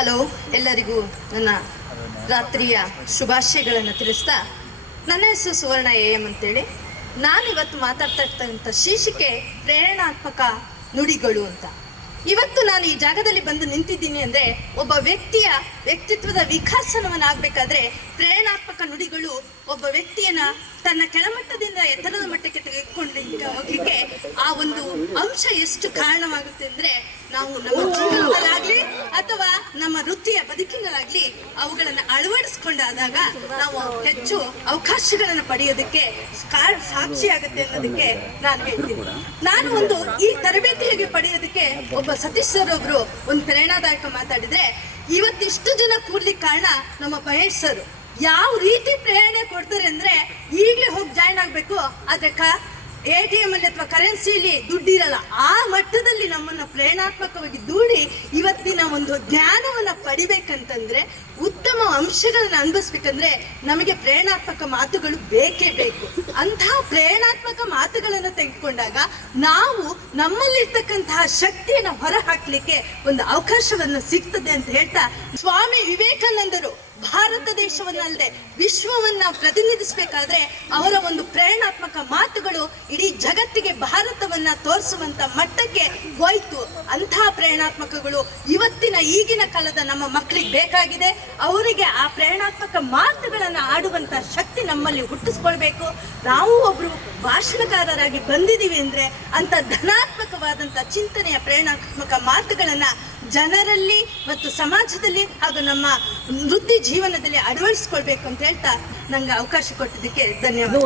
Hello, ಎಲ್ಲರಿಗೂ ನನ್ನ ರಾತ್ರಿಯ ಶುಭಾಶಯಗಳನ್ನು ತಿಳಿಸ್ತಾ ನನ್ನ ಹೆಸರು ಸುವರ್ಣ ಎ ಎಂ ಅಂತೇಳಿ. ನಾನಿವತ್ತು ಮಾತಾಡ್ತಾ ಇರ್ತಕ್ಕಂಥ ಶೀರ್ಷಿಕೆ ಪ್ರೇರಣಾತ್ಮಕ ನುಡಿಗಳು ಅಂತ. ಇವತ್ತು ನಾನು ಈ ಜಾಗದಲ್ಲಿ ಬಂದು ನಿಂತಿದ್ದೀನಿ ಅಂದ್ರೆ ಒಬ್ಬ ವ್ಯಕ್ತಿಯ ವ್ಯಕ್ತಿತ್ವದ ವಿಕಾಸನವನ್ನಾಗಬೇಕಾದ್ರೆ ಪ್ರೇರಣಾತ್ಮಕ ನುಡಿಗಳು ಒಬ್ಬ ವ್ಯಕ್ತಿಯನ್ನ ತನ್ನ ಕೆಳಮಟ್ಟದಿಂದ ಎತ್ತರದ ಮಟ್ಟಕ್ಕೆ ತೆಗೆದುಕೊಂಡು ಹೋಗ್ಲಿಕ್ಕೆ ಆ ಒಂದು ಅಂಶ ಎಷ್ಟು ಕಾರಣವಾಗುತ್ತೆ ಅಂದ್ರೆ ನಾವು ನಮ್ಮ ಜೀವನದಲ್ಲಾಗ್ಲಿ ಅಥವಾ ನಮ್ಮ ವೃತ್ತಿಯ ಬದುಕಿನಲ್ಲಾಗ್ಲಿ ಅವುಗಳನ್ನ ಅಳವಡಿಸ್ಕೊಂಡಾದಾಗ ನಾವು ಹೆಚ್ಚು ಅವಕಾಶಗಳನ್ನು ಪಡೆಯೋದಕ್ಕೆ ಕಾ- ಸಾಕ್ಷಿಯಾಗುತ್ತೆ ಅನ್ನೋದಕ್ಕೆ ನಾನು ಹೇಳ್ತೀನಿ. ನಾನು ಒಂದು ಈ ತರಬೇತಿಗೆ ಪಡೆಯೋದಕ್ಕೆ ಒಬ್ಬ ಸತೀಶ್ ಸರ್ ಒಬ್ರು ಒಂದು ಪ್ರೇರಣಾದಾಯಕ ಮಾತಾಡಿದ್ರೆ, ಇವತ್ತಿಷ್ಟು ಜನ ಕೂಡ್ಲಿಕ್ಕೆ ಕಾರಣ ನಮ್ಮ ಮಹೇಶ್ ಸರ್. ಯಾವ ರೀತಿ ಪ್ರೇರಣೆ ಕೊಡ್ತಾರೆ ಅಂದ್ರೆ ಈಗಲೇ ಹೋಗಿ ಜಾಯ್ನ್ ಆಗ್ಬೇಕು. ಕ ಎ ಟಿ ಎಂ ಅಲ್ಲಿ ಅಥವಾ ಕರೆನ್ಸಿಲಿ ದುಡ್ಡಿರಲ್ಲ ಆ ಪ್ರೇರಣಾತ್ಮಕವಾಗಿ ದೂಡಿ ಇವತ್ತಿನ ಒಂದು ಜ್ಞಾನವನ್ನು ಪಡಿಬೇಕಂತಂದ್ರೆ ಉತ್ತಮ ಅಂಶಗಳನ್ನ ಅನುಭವಿಸ್ಬೇಕಂದ್ರೆ ನಮಗೆ ಪ್ರೇರಣಾತ್ಮಕ ಮಾತುಗಳು ಬೇಕೇ ಬೇಕು. ಅಂತಹ ಪ್ರೇರಣಾತ್ಮಕ ಮಾತುಗಳನ್ನು ತೆಗೆದುಕೊಂಡಾಗ ನಾವು ನಮ್ಮಲ್ಲಿರ್ತಕ್ಕಂತಹ ಶಕ್ತಿಯನ್ನು ಹೊರಹಾಕ್ಲಿಕ್ಕೆ ಒಂದು ಅವಕಾಶವನ್ನು ಸಿಗ್ತದೆ ಅಂತ ಹೇಳ್ತಾ ಸ್ವಾಮಿ ವಿವೇಕಾನಂದರು ಭಾರತ ದೇಶವನ್ನಲ್ಲದೆ ವಿಶ್ವವನ್ನ ಪ್ರತಿನಿಧಿಸಬೇಕಾದ್ರೆ ಅವರ ಒಂದು ಪ್ರೇರಣಾತ್ಮಕ ಮಾತುಗಳು ಇಡೀ ಜಗತ್ತಿಗೆ ಭಾರತವನ್ನ ತೋರಿಸುವಂತ ಮಟ್ಟಕ್ಕೆ ಹೋಯ್ತು. ಅಂತಹ ಪ್ರೇರಣಾತ್ಮಕಗಳು ಇವತ್ತಿನ ಈಗಿನ ಕಾಲದ ನಮ್ಮ ಮಕ್ಕಳಿಗೆ ಬೇಕಾಗಿದೆ. ಅವರಿಗೆ ಆ ಪ್ರೇರಣಾತ್ಮಕ ಮಾತುಗಳನ್ನ ಆಡುವಂತ ಶಕ್ತಿ ನಮ್ಮಲ್ಲಿ ಹುಟ್ಟಿಸ್ಕೊಳ್ಬೇಕು. ನಾವು ಒಬ್ರು ಭಾಷಣಕಾರರಾಗಿ ಬಂದಿದ್ದೀವಿ ಅಂದ್ರೆ ಅಂತ ಧನಾತ್ಮಕವಾದಂತ ಚಿಂತನೆಯ ಪ್ರೇರಣಾತ್ಮಕ ಮಾತುಗಳನ್ನ ಜನರಲ್ಲಿ ಮತ್ತು ಸಮಾಜದಲ್ಲಿ ಹಾಗೂ ನಮ್ಮ ವೃತ್ತಿ ಜೀವನದಲ್ಲಿ ಅಳವಡಿಸ್ಕೊಳ್ಬೇಕು ಅಂತ ಹೇಳ್ತಾ ನಂಗೆ ಅವಕಾಶ ಕೊಟ್ಟಿದ್ದಕ್ಕೆ ಧನ್ಯವಾದ.